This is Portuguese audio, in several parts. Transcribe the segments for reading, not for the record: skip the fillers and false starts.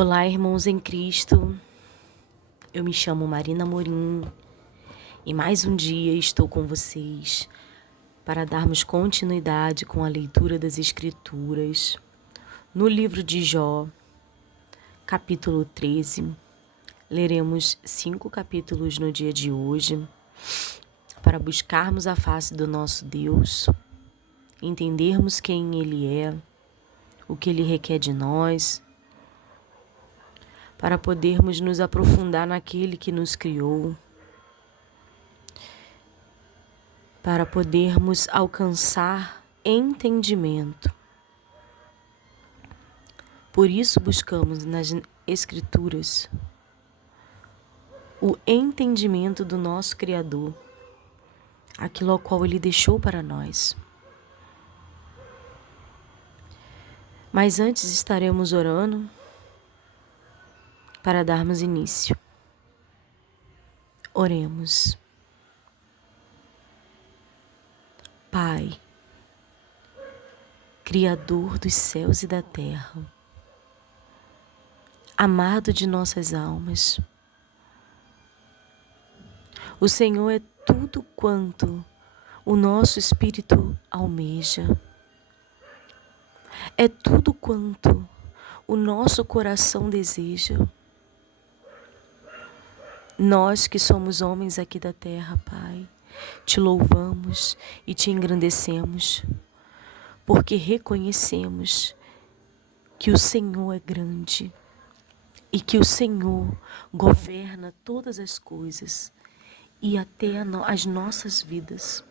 Olá, irmãos em Cristo. Eu me chamo Marina Morim e mais um dia estou com vocês para darmos continuidade com a leitura das Escrituras no livro de Jó, capítulo 13. Leremos 5 capítulos no dia de hoje para buscarmos a face do nosso Deus, entendermos quem Ele é, o que Ele requer de nós, para podermos nos aprofundar naquele que nos criou, para podermos alcançar entendimento. Por isso buscamos nas Escrituras o entendimento do nosso Criador, aquilo ao qual Ele deixou para nós. Mas antes estaremos orando para darmos início. Oremos. Pai, Criador dos céus e da terra, amado de nossas almas, o Senhor é tudo quanto o nosso espírito almeja, é tudo quanto o nosso coração deseja. Nós que somos homens aqui da terra, Pai, te louvamos e te engrandecemos, porque reconhecemos que o Senhor é grande e que o Senhor governa todas as coisas e até as nossas vidas.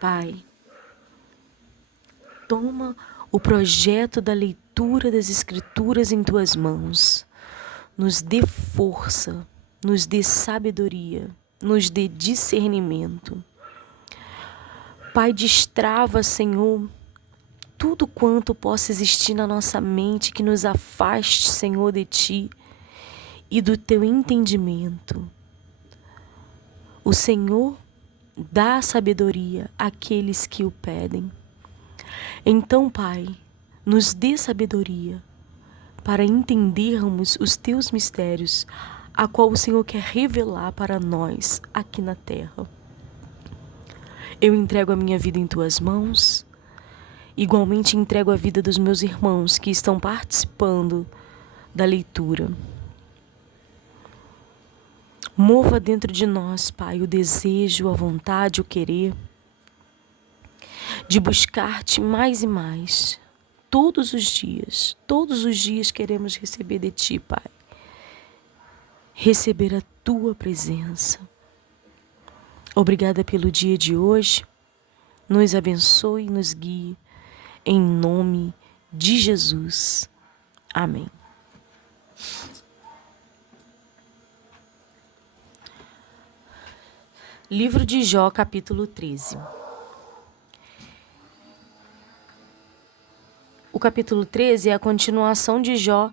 Pai, toma o projeto da leitura das Escrituras em tuas mãos. Nos dê força, nos dê sabedoria, nos dê discernimento. Pai, destrava, Senhor, tudo quanto possa existir na nossa mente que nos afaste, Senhor, de Ti e do Teu entendimento. O Senhor dá sabedoria àqueles que o pedem. Então, Pai, nos dê sabedoria para entendermos os Teus mistérios, a qual o Senhor quer revelar para nós aqui na terra. Eu entrego a minha vida em Tuas mãos, igualmente entrego a vida dos meus irmãos que estão participando da leitura. Mova dentro de nós, Pai, o desejo, a vontade, o querer de buscar-Te mais e mais. Todos os dias queremos receber de Ti, Pai. Receber a Tua presença. Obrigada pelo dia de hoje. Nos abençoe e nos guie. Em nome de Jesus. Amém. Livro de Jó, capítulo 13. O capítulo 13 é a continuação de Jó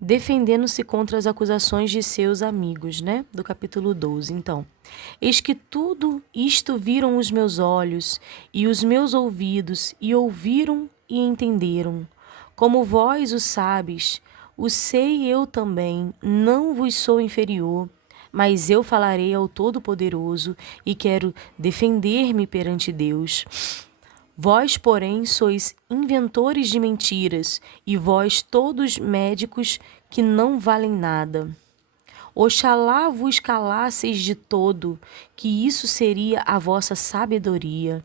defendendo-se contra as acusações de seus amigos, né? Do capítulo 12. Então, eis que tudo isto viram os meus olhos e os meus ouvidos, e ouviram e entenderam. Como vós o sabes, o sei eu também, não vos sou inferior, mas eu falarei ao Todo-Poderoso e quero defender-me perante Deus. Vós, porém, sois inventores de mentiras, e vós todos médicos que não valem nada. Oxalá vos calasseis de todo, que isso seria a vossa sabedoria.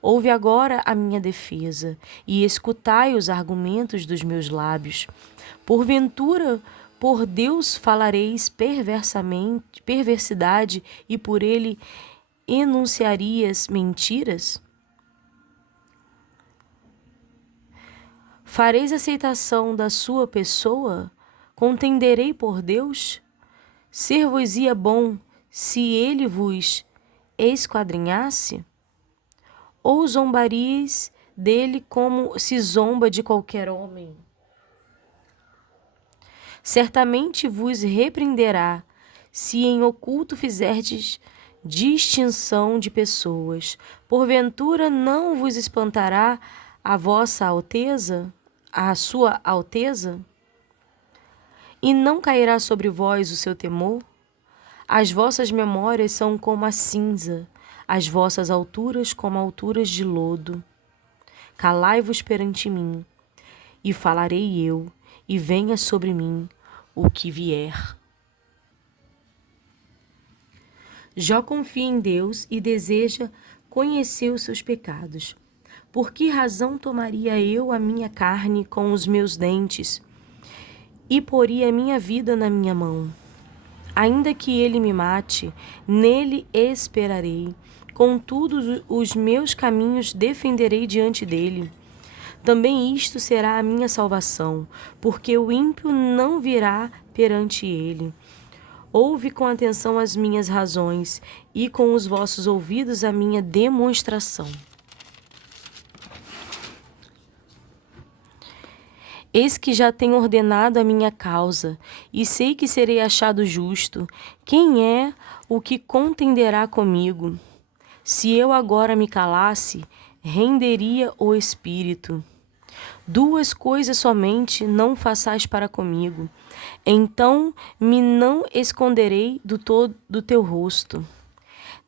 Ouve agora a minha defesa, e escutai os argumentos dos meus lábios. Porventura, por Deus falareis perversidade, e por ele enunciarias mentiras? Fareis aceitação da sua pessoa? Contenderei por Deus? Ser-vos-ia bom se ele vos esquadrinhasse? Ou zombaríeis dele como se zomba de qualquer homem? Certamente vos repreenderá, se em oculto fizerdes distinção de pessoas. Porventura não vos espantará a vossa alteza? a sua alteza? E não cairá sobre vós o seu temor? As vossas memórias são como a cinza, as vossas alturas como alturas de lodo. Calai-vos perante mim, e falarei eu, e venha sobre mim o que vier. Jó confia em Deus e deseja conhecer os seus pecados. Por que razão tomaria eu a minha carne com os meus dentes e poria a minha vida na minha mão? Ainda que ele me mate, nele esperarei. Contudo, os meus caminhos defenderei diante dele. Também isto será a minha salvação, porque o ímpio não virá perante ele. Ouve com atenção as minhas razões e com os vossos ouvidos a minha demonstração. Eis que já tenho ordenado a minha causa, e sei que serei achado justo. Quem é o que contenderá comigo? Se eu agora me calasse, renderia o espírito. Duas coisas somente não façais para comigo, então me não esconderei do teu rosto.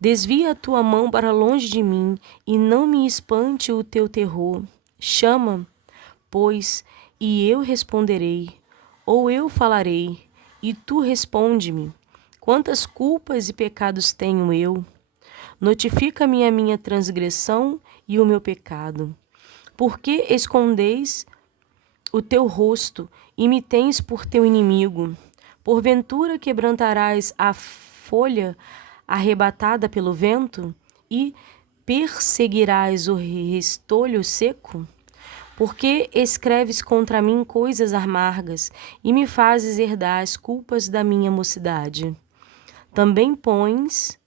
Desvia a tua mão para longe de mim, e não me espante o teu terror. Chama, pois, e eu responderei, ou eu falarei, e tu responde-me. Quantas culpas e pecados tenho eu? Notifica-me a minha transgressão e o meu pecado. Por que escondeis o teu rosto e me tens por teu inimigo? Porventura quebrantarás a folha arrebatada pelo vento e perseguirás o restolho seco? Porque escreves contra mim coisas amargas e me fazes herdar as culpas da minha mocidade. Também pões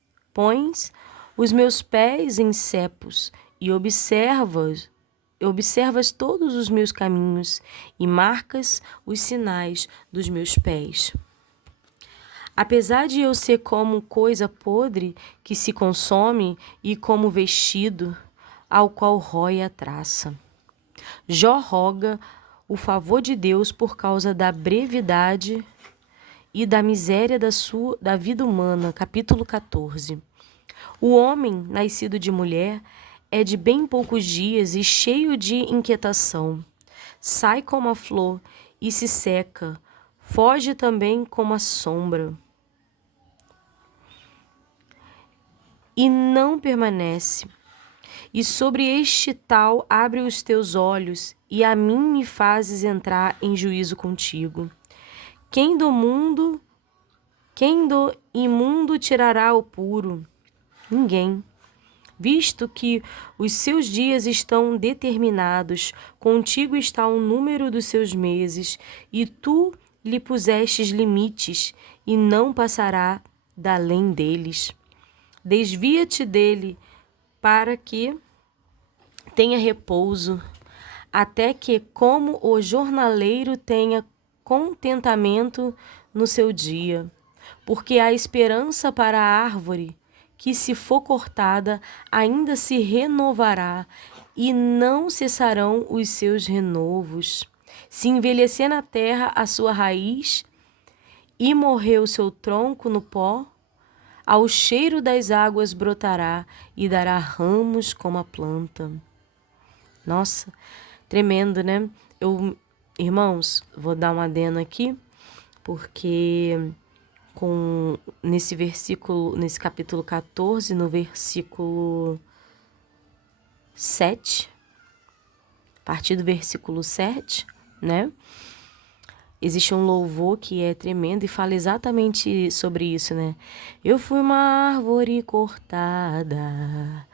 os meus pés em cepos e observas todos os meus caminhos e marcas os sinais dos meus pés. Apesar de eu ser como coisa podre que se consome e como vestido ao qual rói a traça. Jó roga o favor de Deus por causa da brevidade e da miséria da vida humana. Capítulo 14. O homem, nascido de mulher, é de bem poucos dias e cheio de inquietação. Sai como a flor e se seca, foge também como a sombra. E não permanece. E sobre este tal abre os teus olhos, e a mim me fazes entrar em juízo contigo. Quem do imundo tirará o puro? Ninguém. Visto que os seus dias estão determinados, contigo está o número dos seus meses, e tu lhe pusestes limites, e não passará da além deles. Desvia-te dele, para que tenha repouso, até que, como o jornaleiro, tenha contentamento no seu dia. Porque há esperança para a árvore, que se for cortada, ainda se renovará, e não cessarão os seus renovos. Se envelhecer na terra a sua raiz, e morrer o seu tronco no pó, ao cheiro das águas brotará e dará ramos como a planta. Nossa, tremendo, né? Irmãos, vou dar um adendo aqui, porque nesse capítulo 14, no versículo 7, a partir do versículo 7, né? Existe um louvor que é tremendo e fala exatamente sobre isso, né? Eu fui uma árvore cortada,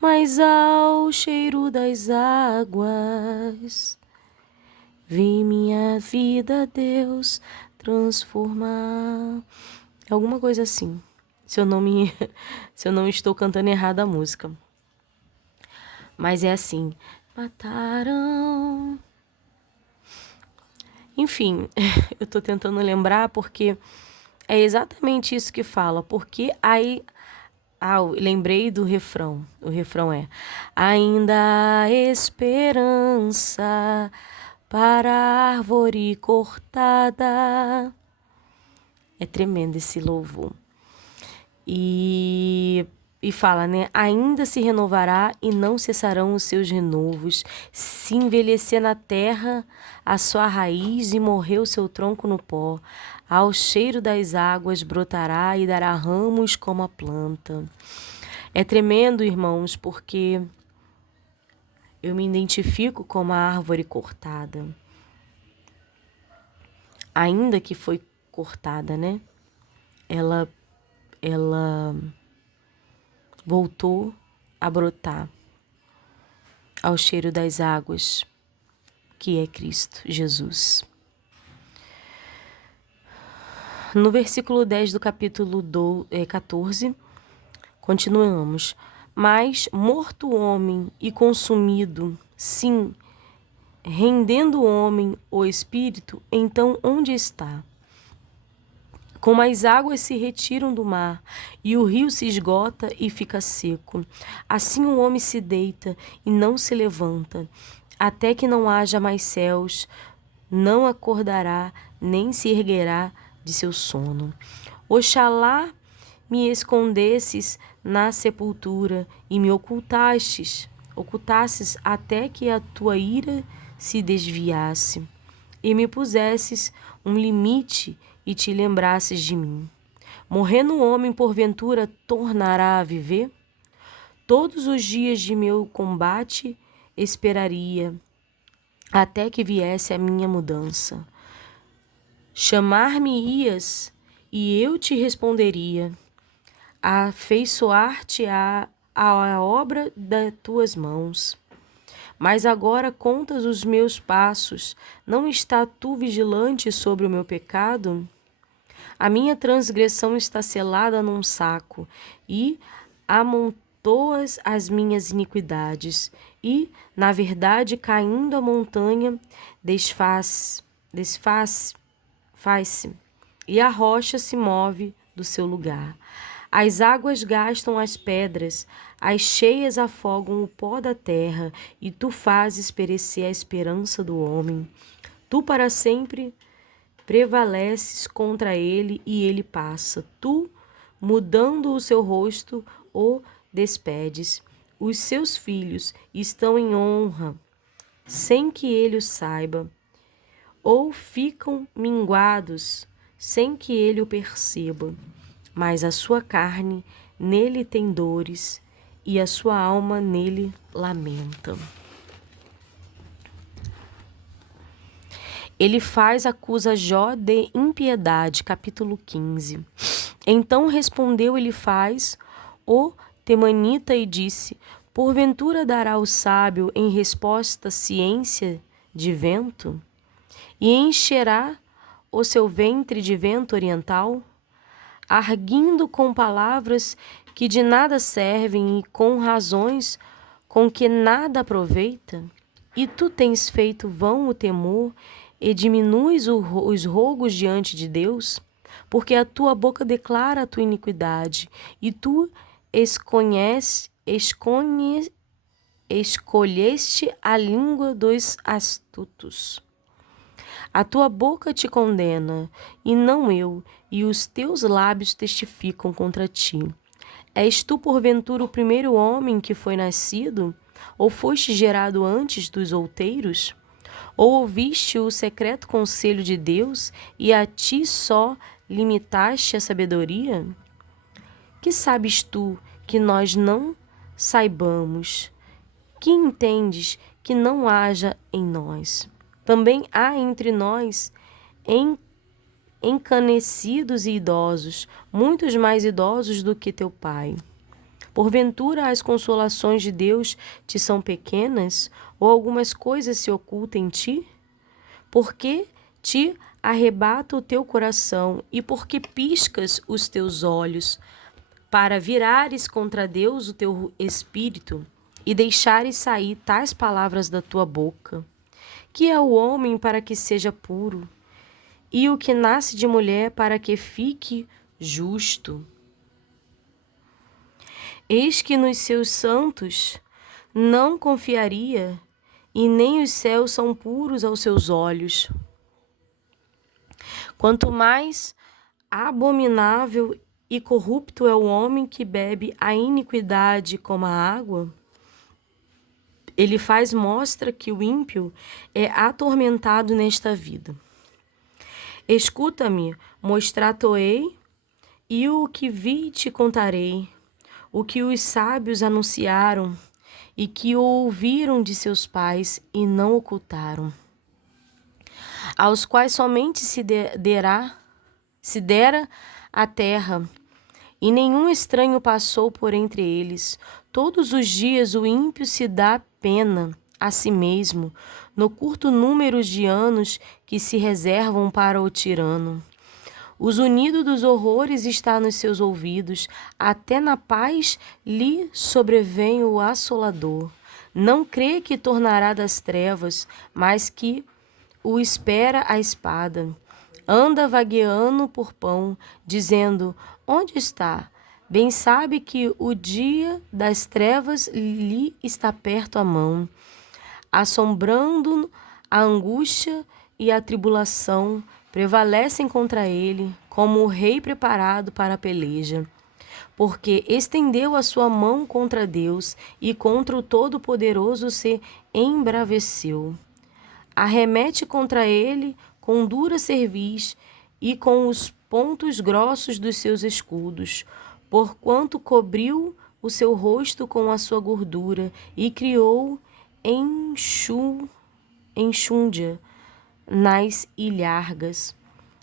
mas ao cheiro das águas vi minha vida, Deus, transformar. Alguma coisa assim. Se eu não estou cantando errado a música. Mas é assim. Mataram. Enfim, eu tô tentando lembrar porque é exatamente isso que fala. Porque aí... eu lembrei do refrão. O refrão é: ainda há esperança para a árvore cortada. É tremendo esse louvor. E fala, né? Ainda se renovará e não cessarão os seus renovos. Se envelhecer na terra a sua raiz e morrer o seu tronco no pó, ao cheiro das águas brotará e dará ramos como a planta. É tremendo, irmãos, porque eu me identifico como a árvore cortada. Ainda que foi cortada, né? Ela voltou a brotar ao cheiro das águas, que é Cristo Jesus. No versículo 10 do capítulo 14, continuamos. Mas morto o homem e consumido, sim, rendendo o homem o espírito, então onde está? Como as águas se retiram do mar, e o rio se esgota e fica seco, assim o homem se deita e não se levanta, até que não haja mais céus, não acordará, nem se erguerá de seu sono. Oxalá me escondesses na sepultura e me ocultasses até que a tua ira se desviasse, e me pusesses um limite e te lembrasses de mim. Morrendo o homem, porventura, tornará a viver? Todos os dias de meu combate esperaria, até que viesse a minha mudança. Chamar-me-ias, e eu te responderia. Afeiçoar-te à obra das tuas mãos. Mas agora contas os meus passos. Não está tu vigilante sobre o meu pecado? A minha transgressão está selada num saco, e amontoas as minhas iniquidades. E, na verdade, caindo a montanha, desfaz-se, e a rocha se move do seu lugar. As águas gastam as pedras, as cheias afogam o pó da terra, e tu fazes perecer a esperança do homem. Tu para sempre prevaleces contra ele, e ele passa. Tu, mudando o seu rosto, o despedes. Os seus filhos estão em honra, sem que ele o saiba, ou ficam minguados, sem que ele o perceba. Mas a sua carne nele tem dores, e a sua alma nele lamenta. Ele acusa Jó de impiedade, capítulo 15. Então respondeu Elifaz, o temanita, e disse: porventura dará o sábio em resposta ciência de vento? E encherá o seu ventre de vento oriental? Arguindo com palavras que de nada servem e com razões com que nada aproveita? E tu tens feito vão o temor e diminuis os rogos diante de Deus? Porque a tua boca declara a tua iniquidade, e tu escolheste a língua dos astutos. A tua boca te condena, e não eu, e os teus lábios testificam contra ti. És tu, porventura, o primeiro homem que foi nascido? Ou foste gerado antes dos outeiros? Ou ouviste o secreto conselho de Deus, e a ti só limitaste a sabedoria? Que sabes tu que nós não saibamos? Que entendes que não haja em nós? Também há entre nós encanecidos e idosos, muitos mais idosos do que teu pai. Porventura as consolações de Deus te são pequenas, ou algumas coisas se ocultam em ti? Porque te arrebata o teu coração, e porque piscas os teus olhos, para virares contra Deus o teu espírito, e deixares sair tais palavras da tua boca? Que é o homem para que seja puro, e o que nasce de mulher para que fique justo? Eis que nos seus santos não confiaria, e nem os céus são puros aos seus olhos. Quanto mais abominável e corrupto é o homem que bebe a iniquidade como a água, ele faz mostra que o ímpio é atormentado nesta vida. Escuta-me, mostrar-te-ei, e o que vi te contarei, o que os sábios anunciaram e que ouviram de seus pais e não ocultaram, aos quais somente se dera a terra, e nenhum estranho passou por entre eles. Todos os dias o ímpio se dá pena a si mesmo, no curto número de anos que se reservam para o tirano. O zunido dos horrores está nos seus ouvidos, até na paz lhe sobrevém o assolador. Não crê que tornará das trevas, mas que o espera a espada. Anda vagueando por pão, dizendo: onde está? Bem sabe que o dia das trevas lhe está perto à mão, assombrando a angústia e a tribulação prevalecem contra ele, como o rei preparado para a peleja, porque estendeu a sua mão contra Deus e contra o Todo-Poderoso se embraveceu. Arremete contra ele com dura cerviz e com os pontos grossos dos seus escudos, porquanto cobriu o seu rosto com a sua gordura e criou enxúndia nas ilhargas,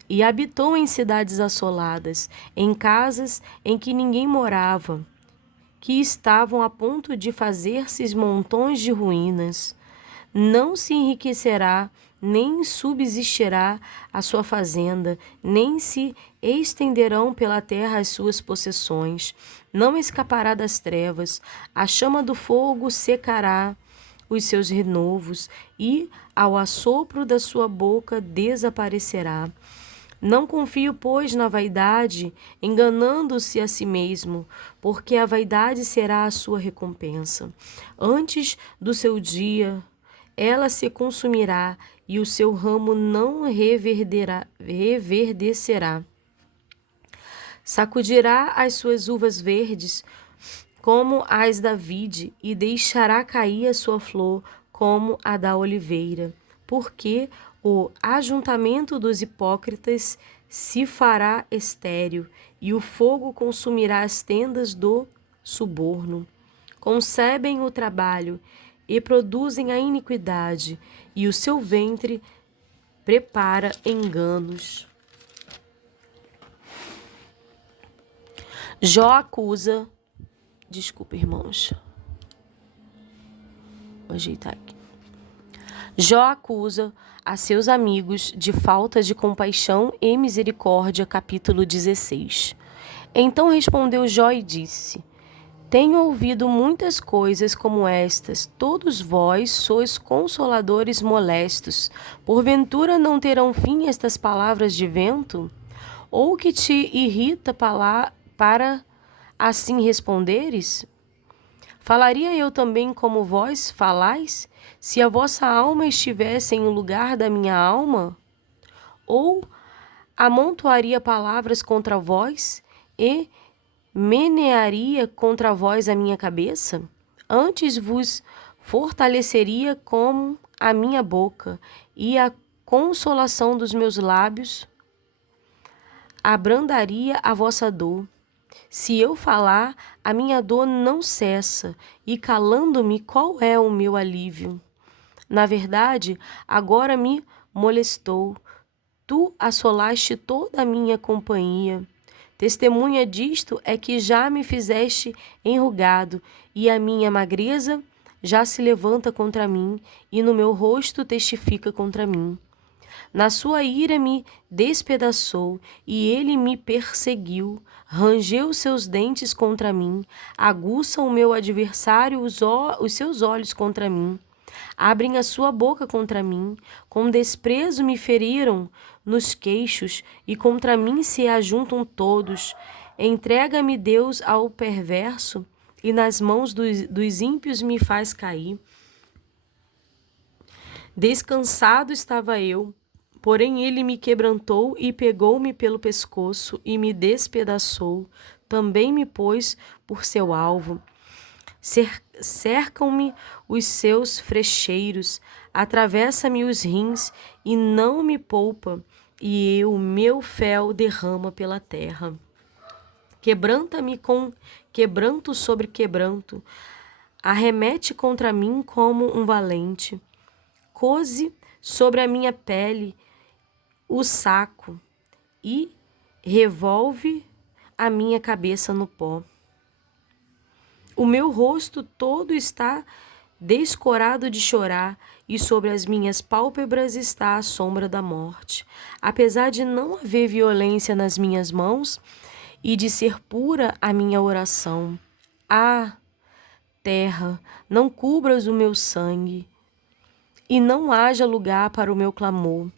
e habitou em cidades assoladas, em casas em que ninguém morava, que estavam a ponto de fazer-se montões de ruínas. Não se enriquecerá, nem subsistirá a sua fazenda, nem se estenderão pela terra as suas possessões. Não escapará das trevas, a chama do fogo secará os seus renovos, e ao assopro da sua boca desaparecerá. Não confio, pois, na vaidade, enganando-se a si mesmo, porque a vaidade será a sua recompensa. Antes do seu dia, ela se consumirá, e o seu ramo não reverdecerá. Sacudirá as suas uvas verdes, como as da vide, e deixará cair a sua flor como a da oliveira, porque o ajuntamento dos hipócritas se fará estéril, e o fogo consumirá as tendas do suborno. Concebem o trabalho e produzem a iniquidade, e o seu ventre prepara enganos. Jó acusa. Desculpa, irmãos. Vou ajeitar aqui. Jó acusa a seus amigos de falta de compaixão e misericórdia, capítulo 16. Então respondeu Jó e disse: tenho ouvido muitas coisas como estas. Todos vós sois consoladores molestos. Porventura não terão fim estas palavras de vento? Ou que te irrita para assim responderes? Falaria eu também como vós falais, se a vossa alma estivesse em lugar da minha alma? Ou amontoaria palavras contra vós e menearia contra vós a minha cabeça? Antes vos fortaleceria com a minha boca, e a consolação dos meus lábios abrandaria a vossa dor. Se eu falar, a minha dor não cessa, e calando-me, qual é o meu alívio? Na verdade, agora me molestou. Tu assolaste toda a minha companhia. Testemunha disto é que já me fizeste enrugado, e a minha magreza já se levanta contra mim, e no meu rosto testifica contra mim. Na sua ira me despedaçou, e ele me perseguiu, rangeu seus dentes contra mim, aguça o meu adversário os seus olhos contra mim. Abrem a sua boca contra mim, com desprezo me feriram nos queixos, e contra mim se ajuntam todos. Entrega-me Deus ao perverso, e nas mãos dos ímpios me faz cair. Descansado estava eu, porém ele me quebrantou e pegou-me pelo pescoço e me despedaçou. Também me pôs por seu alvo. Cercam-me os seus frecheiros, atravessa-me os rins e não me poupa, e eu, meu fel, derrama pela terra. Quebranta-me com quebranto sobre quebranto, arremete contra mim como um valente. Cose sobre a minha pele o saco e revolve a minha cabeça no pó. O meu rosto todo está descorado de chorar, e sobre as minhas pálpebras está a sombra da morte. Apesar de não haver violência nas minhas mãos e de ser pura a minha oração. Ah, terra, não cubras o meu sangue, e não haja lugar para o meu clamor.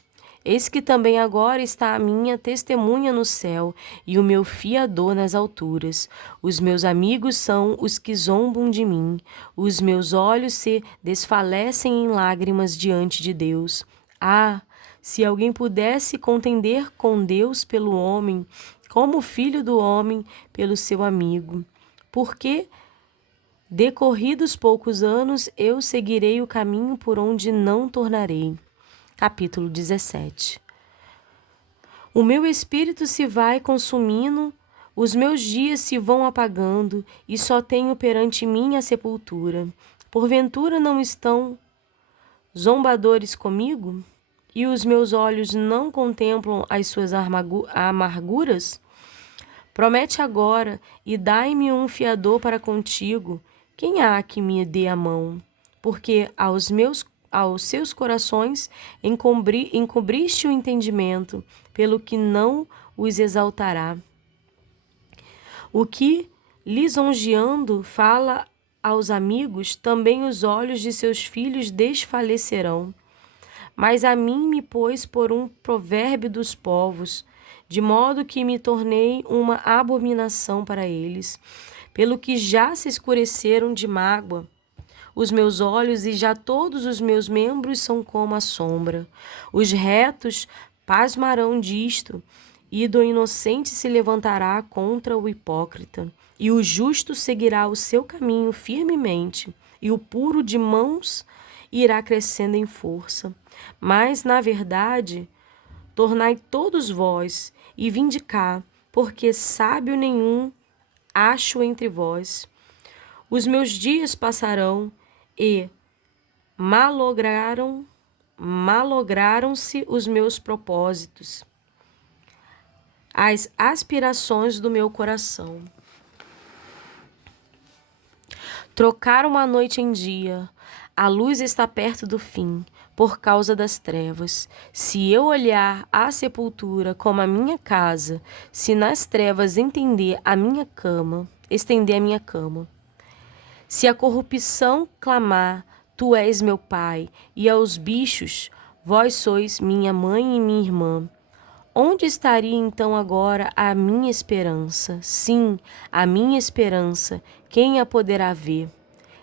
Eis que também agora está a minha testemunha no céu e o meu fiador nas alturas. Os meus amigos são os que zombam de mim. Os meus olhos se desfalecem em lágrimas diante de Deus. Ah, se alguém pudesse contender com Deus pelo homem, como o filho do homem pelo seu amigo. Porque, decorridos poucos anos, eu seguirei o caminho por onde não tornarei. Capítulo 17. O meu espírito se vai consumindo, os meus dias se vão apagando, e só tenho perante mim a sepultura. Porventura não estão zombadores comigo? E os meus olhos não contemplam as suas amarguras? Promete agora, e dai-me um fiador para contigo. Quem há que me dê a mão? Porque aos seus corações encobriste o entendimento, pelo que não os exaltará. O que, lisonjeando, fala aos amigos, também os olhos de seus filhos desfalecerão. Mas a mim me pôs por um provérbio dos povos, de modo que me tornei uma abominação para eles, pelo que já se escureceram de mágoa os meus olhos, e já todos os meus membros são como a sombra. Os retos pasmarão disto, e do inocente se levantará contra o hipócrita, e o justo seguirá o seu caminho firmemente, e o puro de mãos irá crescendo em força. Mas, na verdade, tornai todos vós, e vinde cá, porque sábio nenhum acho entre vós. Os meus dias passarão, e malograram-se os meus propósitos, as aspirações do meu coração. Trocaram a noite em dia, a luz está perto do fim, por causa das trevas. Se eu olhar a sepultura como a minha casa, se nas trevas estender a minha cama, se a corrupção clamar, tu és meu pai, e aos bichos, vós sois minha mãe e minha irmã. Onde estaria então agora a minha esperança? Sim, a minha esperança, quem a poderá ver?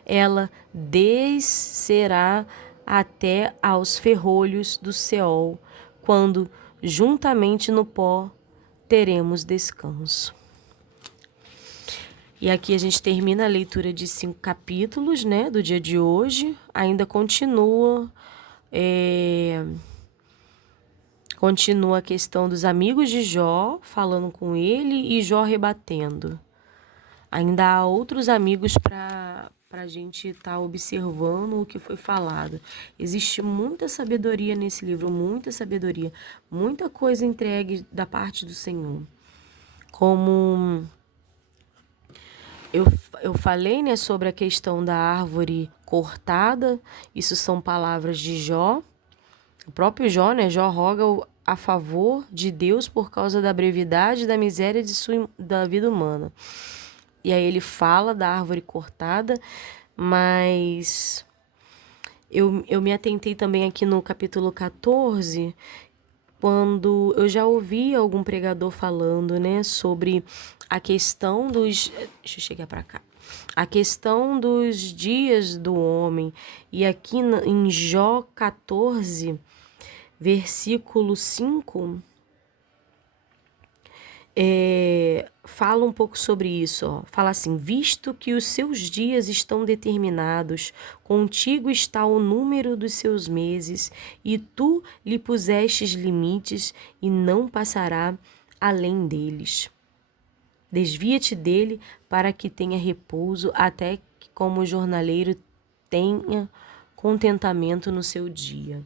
Ela descerá até aos ferrolhos do Seol, quando, juntamente no pó, teremos descanso. E aqui a gente termina a leitura de 5 capítulos, né, do dia de hoje. Ainda continua a questão dos amigos de Jó, falando com ele e Jó rebatendo. Ainda há outros amigos para a gente estar observando o que foi falado. Existe muita sabedoria nesse livro, muita sabedoria, muita coisa entregue da parte do Senhor. Como eu falei, né, sobre a questão da árvore cortada, isso são palavras de Jó. O próprio Jó, né, Jó roga a favor de Deus por causa da brevidade e da miséria da vida humana. E aí ele fala da árvore cortada, mas eu me atentei também aqui no capítulo 14, quando eu já ouvi algum pregador falando, né, sobre a questão dos... Deixa eu chegar para cá. A questão dos dias do homem. E aqui em Jó 14, versículo 5, fala um pouco sobre isso. Ó. Fala assim: visto que os seus dias estão determinados, contigo está o número dos seus meses, e tu lhe pusestes limites, e não passará além deles. Desvia-te dele para que tenha repouso, até que, como jornaleiro, tenha contentamento no seu dia.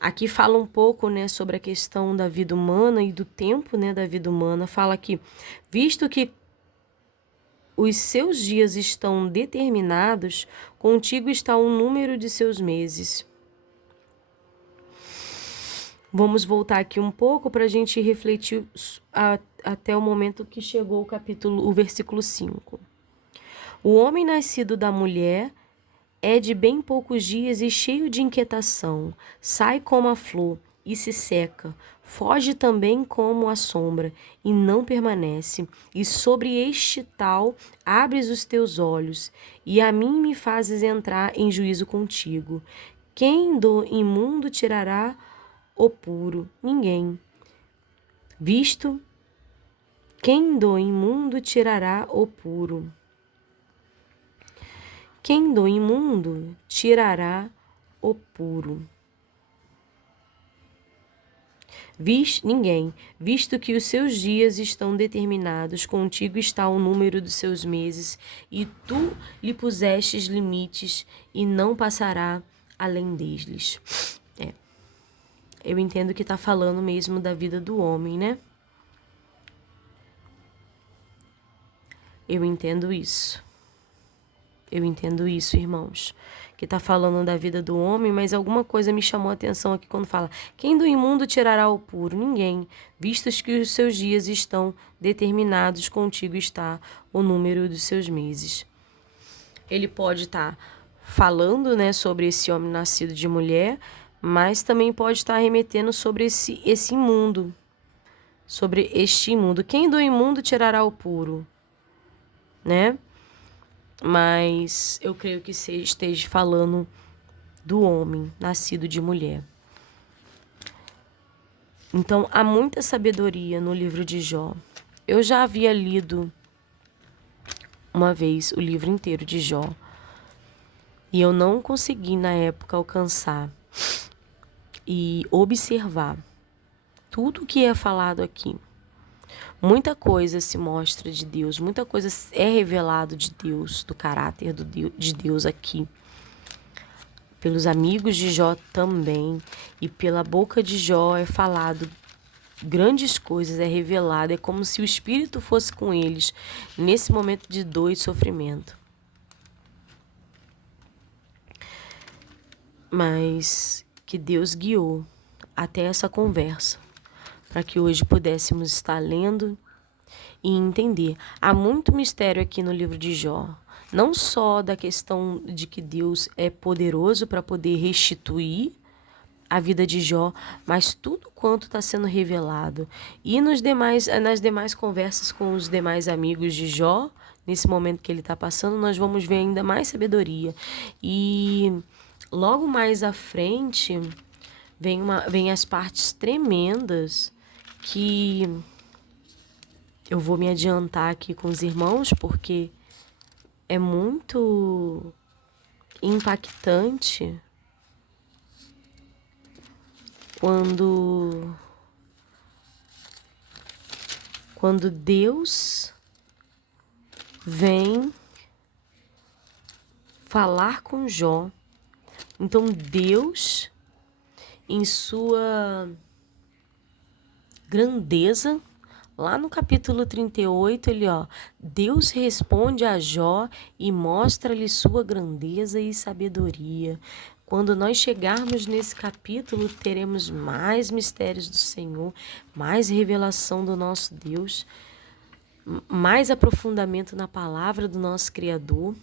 Aqui fala um pouco, né, sobre a questão da vida humana e do tempo, né, da vida humana. Fala que, visto que os seus dias estão determinados, contigo está o número de seus meses. Vamos voltar aqui um pouco para a gente refletir até o momento que chegou o versículo 5. O homem nascido da mulher é de bem poucos dias e cheio de inquietação. Sai como a flor e se seca. Foge também como a sombra e não permanece. E sobre este tal abres os teus olhos, e a mim me fazes entrar em juízo contigo. Quem do imundo tirará o puro? Ninguém. Visto, quem do imundo tirará o puro? Quem do imundo tirará o puro? Ninguém. Visto que os seus dias estão determinados, contigo está o número dos seus meses, e tu lhe pusestes limites, e não passará além deles. Eu entendo que está falando mesmo da vida do homem, né? Eu entendo isso, irmãos. Que está falando da vida do homem, mas alguma coisa me chamou a atenção aqui quando fala: quem do imundo tirará o puro? Ninguém, vistos que os seus dias estão determinados, contigo está o número dos seus meses. Ele pode estar falando, né, sobre esse homem nascido de mulher, mas também pode estar remetendo sobre esse imundo, sobre este imundo. Quem do imundo tirará o puro? Né? Mas eu creio que esteja falando do homem nascido de mulher. Então, há muita sabedoria no livro de Jó. Eu já havia lido uma vez o livro inteiro de Jó, e eu não consegui, na época, alcançar e observar tudo o que é falado aqui. Muita coisa se mostra de Deus, muita coisa é revelado de Deus, do caráter de Deus aqui. Pelos amigos de Jó também, e pela boca de Jó é falado grandes coisas, é revelado, é como se o Espírito fosse com eles nesse momento de dor e sofrimento. Mas que Deus guiou até essa conversa, para que hoje pudéssemos estar lendo e entender. Há muito mistério aqui no livro de Jó, não só da questão de que Deus é poderoso para poder restituir a vida de Jó, mas tudo quanto está sendo revelado. E nas demais conversas com os demais amigos de Jó, nesse momento que ele está passando, nós vamos ver ainda mais sabedoria. E logo mais à frente vem as partes tremendas que eu vou me adiantar aqui com os irmãos, porque é muito impactante quando Deus vem falar com Jó. Então Deus, em sua grandeza, lá no capítulo 38, Deus responde a Jó e mostra-lhe sua grandeza e sabedoria. Quando nós chegarmos nesse capítulo, teremos mais mistérios do Senhor, mais revelação do nosso Deus, mais aprofundamento na palavra do nosso Criador.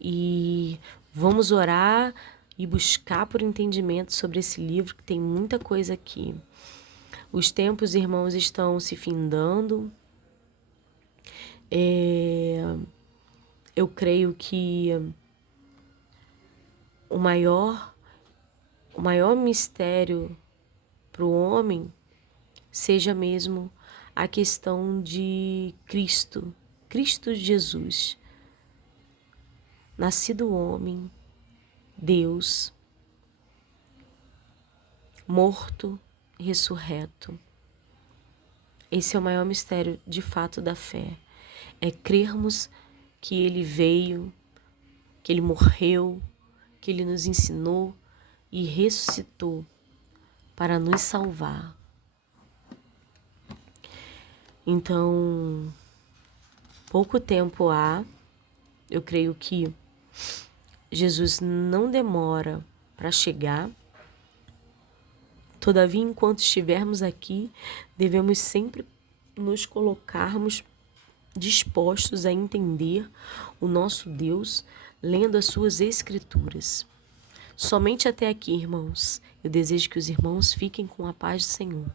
E vamos orar e buscar por entendimento sobre esse livro, que tem muita coisa aqui. Os tempos, irmãos, estão se findando. eu creio que o maior mistério para o homem seja mesmo a questão de Cristo Jesus, nascido homem, Deus, morto e ressurreto. Esse é o maior mistério de fato da fé. É crermos que Ele veio, que Ele morreu, que Ele nos ensinou e ressuscitou para nos salvar. Então, pouco tempo há, eu creio que Jesus não demora para chegar. Todavia, enquanto estivermos aqui, devemos sempre nos colocarmos dispostos a entender o nosso Deus, lendo as suas escrituras. Somente até aqui, irmãos. Eu desejo que os irmãos fiquem com a paz do Senhor.